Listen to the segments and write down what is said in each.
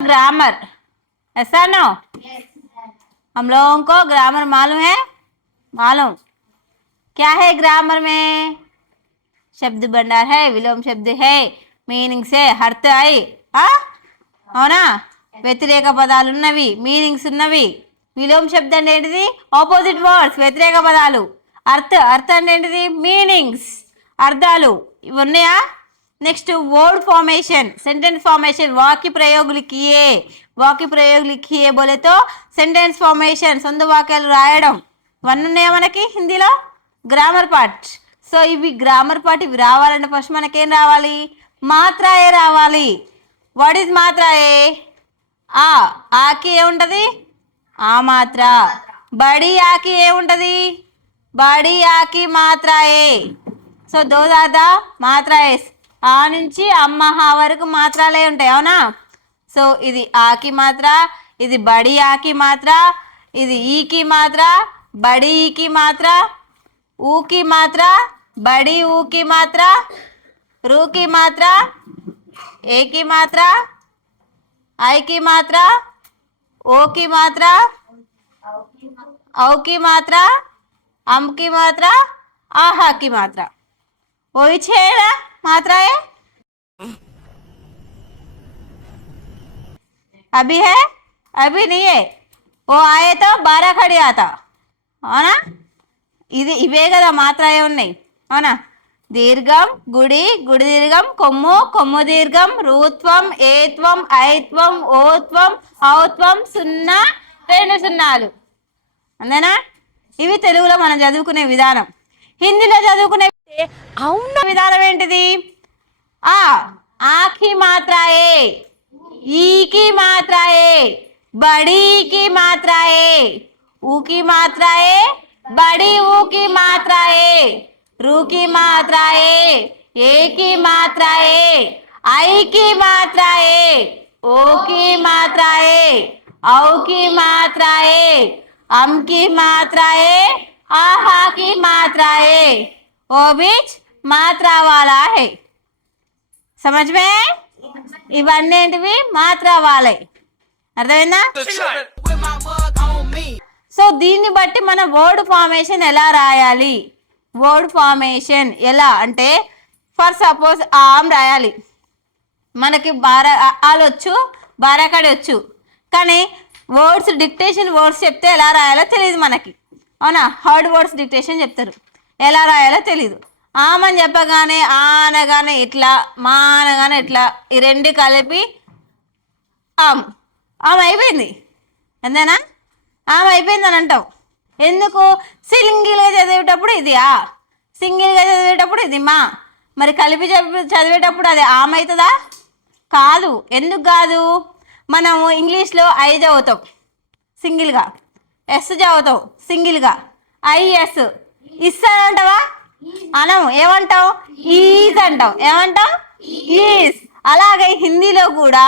Grammar ऐसा no हम लोगों को ग्रामर मालूम है। मालूम क्या है ग्रामर में? शब्द भंडार है, विलोम शब्द है, मीनिंग्स है, अर्थ है। అవునా? వ్యతిరేక పదాలు ఉన్నవి, మీనింగ్స్ ఉన్నవి. విలోమ శబ్దం అంటే ఏంటిది? ఆపోజిట్ వర్డ్స్, వ్యతిరేక పదాలు. అర్థ అంటే ఏంటిది? మీనింగ్స్, అర్థాలు. ఇవి ఉన్నాయా? Next word formation, sentence formation, वाक्य प्रयोग लिखिए. वाक्य प्रयोग लिखिए बोले तो सेंटेंस फॉर्मेशन, సొంత వాక్యాలు రాయడం. ఇవన్నీ ఉన్నాయా మనకి హిందీలో? Grammar part. సో ఇవి గ్రామర్ పార్ట్. ఇవి రావాలంటే ఫస్ట్ మనకేం రావాలి? మాత్ర ఏ రావాలి. వాట్ ఈజ్ మాత్ర ఏ? ఆకి ఏముంటుంది? ఆ మాత్ర. బడి ఆకి ఏముంటుంది? బడి ఆకి మాత్ర ఏ. సో దోస్ ఆర్ ద మాత్ర ఎస్. ఆ నుంచి అమ్మహ వరకు మాత్రలే ఉంటాయి, అవునా? సో ఇది ఆకి మాత్ర, ఇది బడి ఆకి మాత్ర, ఇది ఈకి మాత్ర, బడి ఈకి మాత్ర, ఊకి మాత్ర, బడి ఊకి మాత్ర, రూకి మాత్ర, ఏకి మాత్ర, ఐకి మాత్ర, ఓకి మాత్ర, ఔకి మాత్ర, అమ్కి మాత్ర, ఆహాకి మాత్ర. वही छह मात्रा है. अभी है? अभी नहीं है. वो आए तो 12 खड़ी आता, అవునా? ఇది ఇవే కదా మాత్రయే ఉన్నాయి, అవునా? దీర్ఘం గుడి, గుడి దీర్ఘం, కొమ్ము, కొమ్ము దీర్ఘం, రూత్వం, ఏత్వం, ఐత్వం, ఓత్వం, ఔత్వం, సున్నా, 2 సున్నాలు. అంతేనా? ఇవి తెలుగులో మనం చదువుకునే విధానం. హిందీలో చదువుకునే అవున విధానం ఏంటిది? ఆకి మాత్ర ఏ, ఈకి మాత్ర ఏ, బడికి మాత్ర ఏ, ఊకి మాత్ర ఏ, బడి ఊకి మాత్ర ఏ, రూకి మాత్ర ఏ, ఏకి మాత్ర ఏ, ఐకి మాత్ర ఏ, ఓకి మాత్ర ఏ, ఔకి మాత్ర ఏ, అమ్కి మాత్ర ఏ, ఆహా की मात्रा है. वो बीच मात्रा वाला है. समझ में? ఇవన్నీ ఏంటివి? మాత్ర వాలే. అర్థమైందా? సో దీన్ని బట్టి మన వర్డ్ ఫార్మేషన్ ఎలా రాయాలి? వర్డ్ ఫార్మేషన్ ఎలా అంటే, ఫర్ సపోజ్ ఆమ్ రాయాలి. మనకి ఆలొచ్చు, బారాకడి వచ్చు, కానీ వర్డ్స్ డిక్టేషన్ వర్డ్స్ చెప్తే ఎలా రాయాలో తెలియదు మనకి, అవునా? హార్డ్ వర్డ్స్ డిక్టేషన్ చెప్తారు, ఎలా రాయాలో తెలీదు. ఆమని చెప్పగానే ఆ అనగానే ఇట్లా, మా అనగానే ఇట్లా, ఈ రెండు కలిపి ఆమె అయిపోయింది. అంతేనా? ఆమె అయిపోయింది అని అంటాం. ఎందుకు? సింగిల్గా చదివేటప్పుడు ఇది సింగిల్గా చదివేటప్పుడు ఇది మా. మరి కలిపి చదివేటప్పుడు అది ఆమె అవుతుందా? కాదు. ఎందుకు కాదు? మనము ఇంగ్లీష్లో ఐ చదువుతాం సింగిల్గా, ఎస్ చదువుతాం సింగిల్గా, ఐఎస్. ఇస్ అని అంటావా? అనం. ఏమంటాం? ఈజ్ అంటాం. ఏమంటాం? ఈజ్. అలాగే హిందీలో కూడా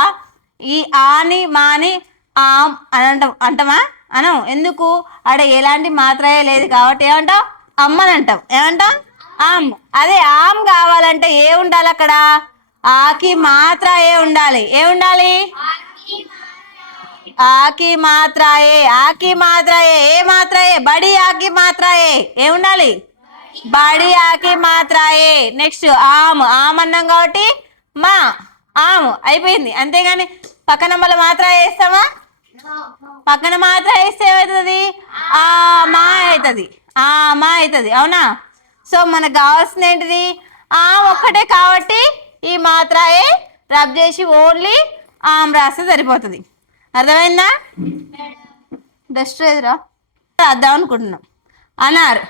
ఈ ఆని మాని ఆమ్ అని అంటాం. అంటామా? అనం. ఎందుకు? ఆడ ఎలాంటి మాత్రమే లేదు కాబట్టి ఏమంటాం? అమ్మని అంటాం. ఏమంటాం? ఆమ్. అదే ఆమ్ కావాలంటే ఏ ఉండాలి అక్కడ? ఆకి మాత్ర ఏ ఉండాలి. ఏ ఉండాలి? ఆకి మాత్ర ఏ. ఆకి మాత్ర ఏ. ఏ మాత్ర ఏ? బడి ఆకి మాత్ర ఏ. ఏ ఉండాలి? బడి ఆకి మాత్ర ఏ. నెక్స్ట్ ఆమ్. ఆమ్ అన్నాం కాబట్టి మా. ఆమ్ అయిపోయింది. అంతేగాని పక్కన మళ్ళీ మాత్ర వేస్తామా? పక్కన మాత్ర వేస్తే ఏమవుతుంది? ఆ మా అవుతుంది. ఆ మా అవుతుంది, అవునా? సో మనకు కావాల్సింది ఏంటిది? ఆ ఒక్కటే కాబట్టి ఈ మాత్ర ఏ రబ్ చేసి ఓన్లీ ఆమ్ రాస్తే సరిపోతుంది. అర్థమైందా? డస్ట్ ఎదురా రాద్దాం అనుకుంటున్నాం. అనార్.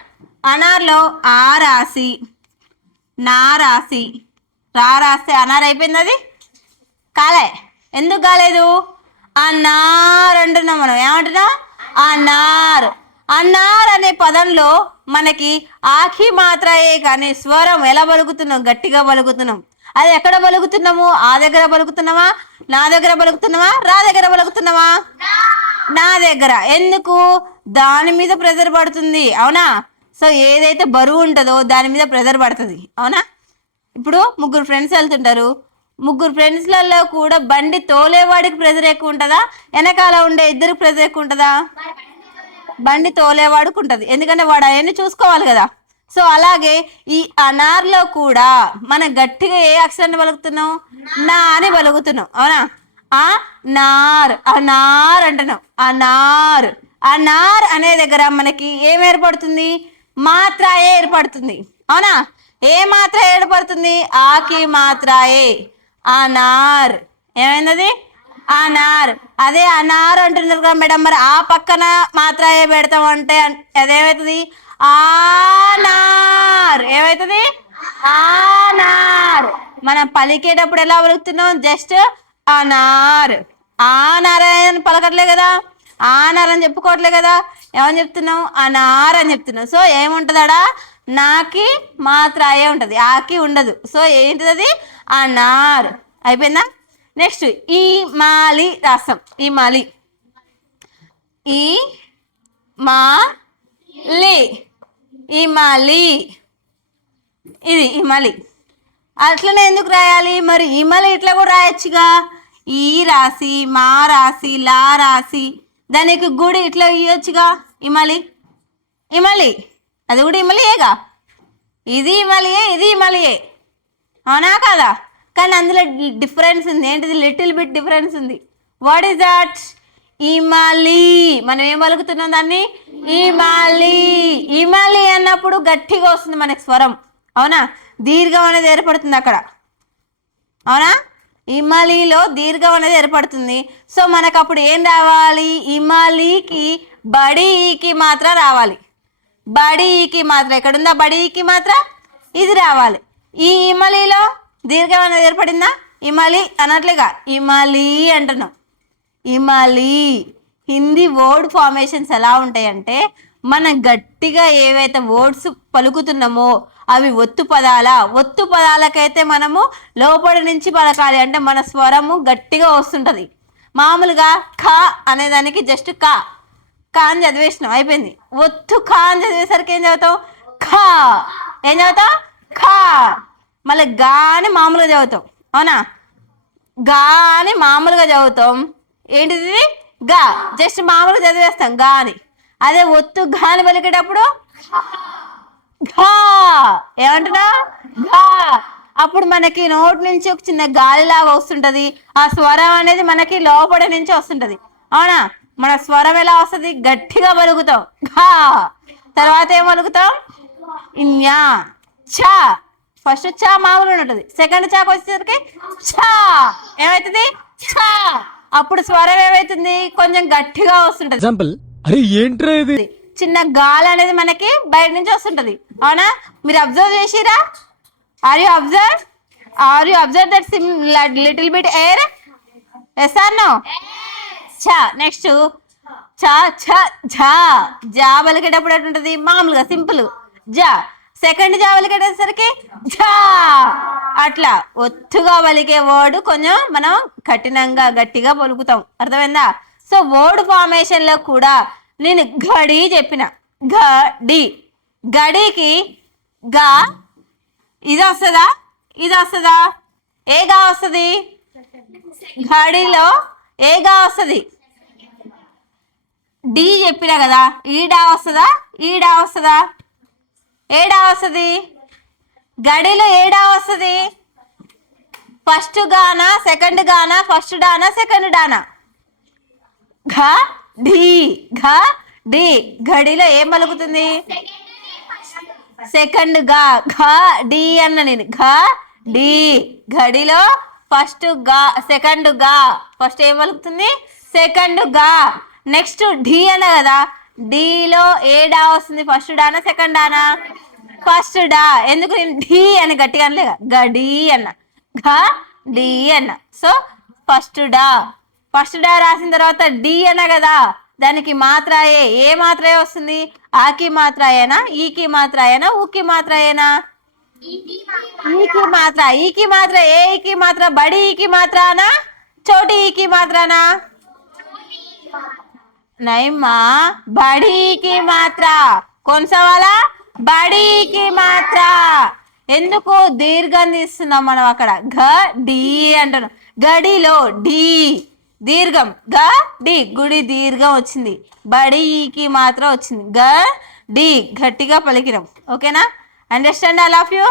అనార్లో ఆ రాసి, నా రాసి, రా రాస్తే అనార్ అయిపోయింది. అది కాలే. ఎందుకు కాలేదు? అన్నార్ అంటున్నాం మనం. ఏమంటున్నాం? అన్నార్. అన్నార్ అనే పదంలో మనకి ఆఖి మాత్రయే కానీ స్వరం ఎలా పలుకుతున్నాం? గట్టిగా పలుకుతున్నాం. అది ఎక్కడ పలుకుతున్నాము? ఆ దగ్గర పలుకుతున్నామా? నా దగ్గర పలుకుతున్నామా? రా దగ్గర పలుకుతున్నామా? నా దగ్గర. ఎందుకు? దాని మీద ప్రెజర్ పడుతుంది, అవునా? సో ఏదైతే బరువు ఉంటుందో దాని మీద ప్రెజర్ పడుతుంది, అవునా? ఇప్పుడు 3 ఫ్రెండ్స్ వెళ్తుంటారు, ముగ్గురు ఫ్రెండ్స్లలో కూడా బండి తోలేవాడికి ప్రెజర్ ఎక్కువ ఉంటుందా, వెనకాల ఉండే ఇద్దరికి ప్రెజర్ ఎక్కువ ఉంటుందా? బండి తోలేవాడికి ఉంటుంది, ఎందుకంటే వాడు అవన్నీ చూసుకోవాలి కదా. సో అలాగే ఈ అనార్లో కూడా మనం గట్టిగా ఏ అక్షరాన్ని పలుకుతున్నాం? నా అని పలుకుతున్నాం, అవునా? ఆ నార్, అనార్ అంటున్నాం, అనార్. అనార్ అనే దగ్గర మనకి ఏం ఏర్పడుతుంది? మాత్ర ఏ ఏర్పడుతుంది, అవునా? ఏ మాత్ర ఏర్పడుతుంది? ఆకి మాత్ర ఏ, అనార్. ఏమైంది? అనార్. అదే అనార్ అంటున్నారు కదా మేడం, మరి ఆ పక్కన మాత్ర ఏ పెడతాం అంటే అదేమవుతుంది? ఆనార్. ఏమవుతుంది? ఆనార్. మనం పలికేటప్పుడు ఎలా పలుకుతున్నాం? జస్ట్ అనార్. ఆనార్ అని పలకట్లే కదా, ఆనార్ అని చెప్పుకోవట్లే కదా, ఏమని చెప్తున్నాం? అనార్ అని చెప్తున్నాం. సో ఏముంటుందా? నాకి మాత్ర ఏ ఉంటుంది, ఆకి ఉండదు. సో ఏంటిది అది? అనార్. అయిపోయిందా? నెక్స్ట్ ఈ మాలి రాసం. ఈ మాలి, ఈ మా లీ, ఇమలి. ఇది ఇమలి. అట్లనే ఎందుకు రాయాలి మరి? ఇమలి ఇట్లా కూడా రాయొచ్చుగా, ఈ రాసి మా రాసి లా రాసి దానికి గుడి ఇట్లా ఇవ్వచ్చుగా, ఇమలి. ఇమలి అది కూడా ఇమలియేగా, ఇది ఇమలియే, ఇది ఇమలియే, అవునా కదా? కానీ అందులో డిఫరెన్స్ ఉంది. ఏంటిది? లిటిల్ బిట్ డిఫరెన్స్ ఉంది. What is that? ఇమలి. మనం ఏం పలుకుతున్నాం దాన్ని? ఇమలి. ఇమలి అన్నప్పుడు గట్టిగా వస్తుంది మనకి స్వరం, అవునా? దీర్ఘం అనేది ఏర్పడుతుంది అక్కడ, అవునా? ఇమలిలో దీర్ఘం అనేది ఏర్పడుతుంది. సో మనకు అప్పుడు ఏం రావాలి? ఇమలికి బడికి మాత్ర రావాలి. బడికి మాత్ర ఎక్కడుందా? బడికి మాత్ర ఇది రావాలి. ఈ ఇమలిలో దీర్ఘం అనేది ఏర్పడిందా? ఇమలి అనట్లేగా, ఇమలి అంటున్నాం, ఇమలి. హిందీ వర్డ్ ఫార్మేషన్స్ ఎలా ఉంటాయంటే, మనం గట్టిగా ఏవైతే వర్డ్స్ పలుకుతున్నామో అవి ఒత్తు పదాల, ఒత్తు పదాలకైతే మనము లోపలి నుంచి పలకాలి, అంటే మన స్వరము గట్టిగా వస్తుంటుంది. మామూలుగా ఖ అనేదానికి జస్ట్ కా అని చదివేసినాం, అయిపోయింది. ఒత్తు ఖా అని చదివేసరికి ఏం చదువుతాం? ఖా. ఏం చదువుతాం? ఖా. మళ్ళీ గా అని మామూలుగా చదువుతాం, అవునా? గా అని మామూలుగా చదువుతాం. ఏంటిది? గా. జస్ట్ మామూలుగా చదివేస్తాం గా అని. అదే ఒత్తు గా అని పలికేటప్పుడు ఘా. ఏమంటున్నా? ఘా. అప్పుడు మనకి నోటి నుంచి ఒక చిన్న గాలిలాగా వస్తుంటది. ఆ స్వరం అనేది మనకి లోపల నుంచి వస్తుంటది, అవునా? మన స్వరం ఎలా వస్తుంది? గట్టిగా పలుకుతాం, ఘా. తర్వాత ఏం పలుకుతాం? ఇన్యా, ఛా. ఫస్ట్ చా మామూలుగా ఉంటుంది, సెకండ్ చాకు వచ్చేసరికి ఛా. ఏమవుతుంది? ఛా. అప్పుడు స్వరం ఏమైతుంది? కొంచెం గట్టిగా వస్తుంటది. చిన్న గాలి అనేది మనకి బయట నుంచి వస్తుంటది, అవునా? మీరు అబ్జర్వ్ చేసిరా? Are you observe that little bit air? Yes or no? ఛా. నెక్స్ట్ చా ఛ ఝా. జా పలికేటప్పుడు ఎట్లుంటది? మామూలుగా సింపుల్ జా. సెకండ్ జా పలికేటసరికి ఝా. అట్లా ఒత్తుగా పలికే వర్డ్ కొంచెం మనం కఠినంగా గట్టిగా పలుకుతాం, అర్థమైందా? సో వర్డ్ ఫార్మేషన్ లో కూడా నేను గడి చెప్పిన, గడి. గడికి గా ఇది వస్తుందా? ఇది వస్తుందా? ఏగా వస్తుంది? గడిలో ఏగా వస్తుంది. డి చెప్పినా కదా, ఈడా వస్తుందా? ఈడా వస్తుందా? ఏడా వస్తుంది. గడిలో ఏడా వస్తుంది. ఫస్ట్ గానా సెకండ్ గానా, ఫస్ట్ డానా సెకండ్ డానా? ఘ ఢీ, ఘ ఢీ. గడిలో ఏం పలుకుతుంది? సెకండ్ గా, ఘ ఢీ అన్న నేను, ఘ ఢీ. గడిలో ఫస్ట్ గా సెకండ్ గా, ఫస్ట్ ఏం పలుకుతుంది? సెకండ్ గా. నెక్స్ట్ ఢీ అన్న కదా, డీలో ఏ డా వస్తుంది? First Dana second Dana? First డా. ఎందుకు నేను ఢీ అని గట్టిగా అనలేగా, గడి అన్న, ఘ ఢీ అన్న. సో ఫస్ట్ డా, ఫస్ట్ డా రాసిన తర్వాత డి అన్న కదా, దానికి మాత్ర ఏ మాత్ర వస్తుంది? ఆకి మాత్ర ఏనా, ఈకి మాత్ర ఏనా, ఊకి మాత్ర ఏనా? ఈకి మాత్ర. ఈకి మాత్ర ఏ ఈకి మాత్ర? బడి ఈకి మాత్రనా, చోటి ఈకి మాత్రనా? नहीं माँ, बड़ी की मात्रा। कौन सा वाला? बड़ी की मात्रा। ఎందుకు దీర్ఘం తీస్తున్నాం మనం అక్కడ ఘ డి అంటాను. గడిలో డి దీర్ఘం గ డి గుడి దీర్ఘం వచ్చింది. బడికి మాత్రం వచ్చింది గ డి గట్టిగా పలికినాం. ఓకేనా? Understand all of you?